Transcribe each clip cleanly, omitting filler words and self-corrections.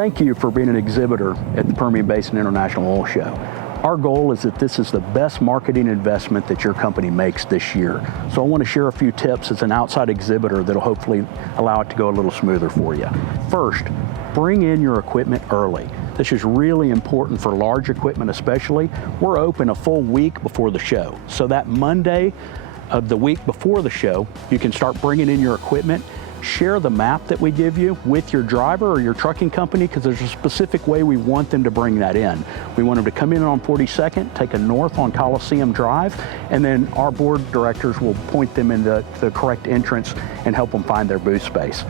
Thank you for being an exhibitor at the Permian Basin International Oil Show. Our goal is that this is the best marketing investment that your company makes this year. So I want to share a few tips as an outside exhibitor that'll hopefully allow it to go a little smoother for you. First, bring in your equipment early. This is really important for large equipment especially. We're open a full week before the show. So that Monday of the week before the show, you can start bringing in your equipment. Share the map that we give you with your driver or your trucking company, because there's a specific way we want them to bring that in. We want them to come in on 42nd, take a north on Coliseum Drive, and then our board directors will point them in the correct entrance and help them find their booth space.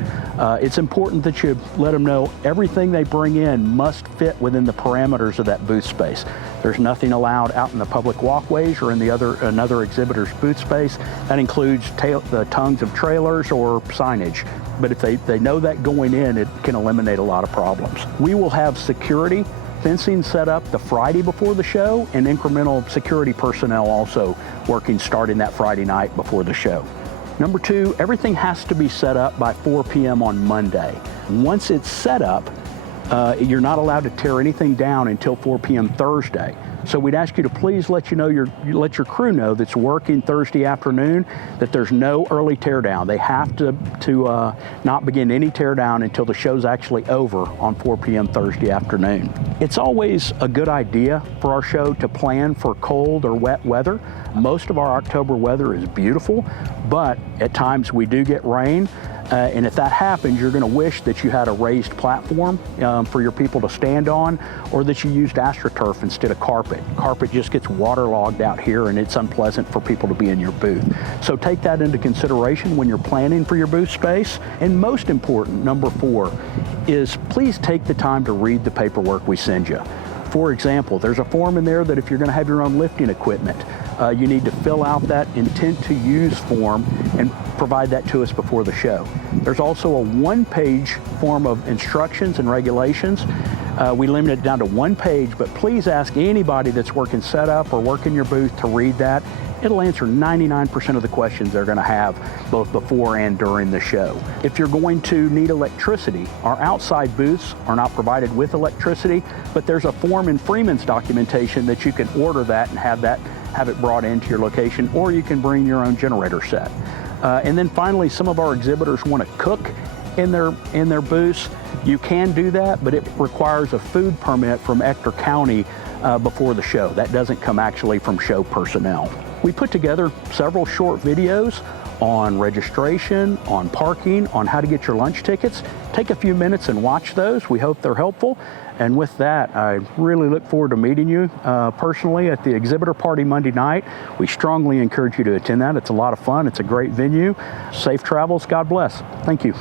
It's important that you let them know everything they bring in must fit within the parameters of that booth space. There's nothing allowed out in the public walkways or in another exhibitor's booth space. That includes the tongues of trailers or signage. But if they know that going in, it can eliminate a lot of problems. We will have security fencing set up the Friday before the show, and incremental security personnel also working starting that Friday night before the show. Number two, everything has to be set up by 4 p.m. on Monday. Once it's set up, you're not allowed to tear anything down until 4 p.m. Thursday. So we'd ask you to please let your crew know that's working Thursday afternoon that there's no early teardown. They have to not begin any teardown until the show's actually over on 4 p.m. Thursday afternoon. It's always a good idea for our show to plan for cold or wet weather. Most of our October weather is beautiful, but at times we do get rain. And if that happens, you're going to wish that you had a raised platform for your people to stand on, or that you used AstroTurf instead of carpet. Carpet just gets waterlogged out here, and it's unpleasant for people to be in your booth. So take that into consideration when you're planning for your booth space. And most important, number 4, is please take the time to read the paperwork we send you. For example, there's a form in there that if you're going to have your own lifting equipment, you need to fill out that intent to use form and provide that to us before the show. There's also a 1-page form of instructions and regulations. We limit it down to 1 page, but please ask anybody that's working setup or working your booth to read that. It'll answer 99% of the questions they're going to have both before and during the show. If you're going to need electricity, our outside booths are not provided with electricity, but there's a form in Freeman's documentation that you can order that and have it brought into your location, or you can bring your own generator set. And then finally, some of our exhibitors want to cook in their booths. You can do that, but it requires a food permit from Ector County before the show. That doesn't come actually from show personnel. We put together several short videos on registration, on parking, on how to get your lunch tickets. Take a few minutes and watch those. We hope they're helpful. And with that, I really look forward to meeting you personally at the exhibitor party Monday night. We strongly encourage you to attend that. It's a lot of fun. It's a great venue. Safe travels. God bless. Thank you.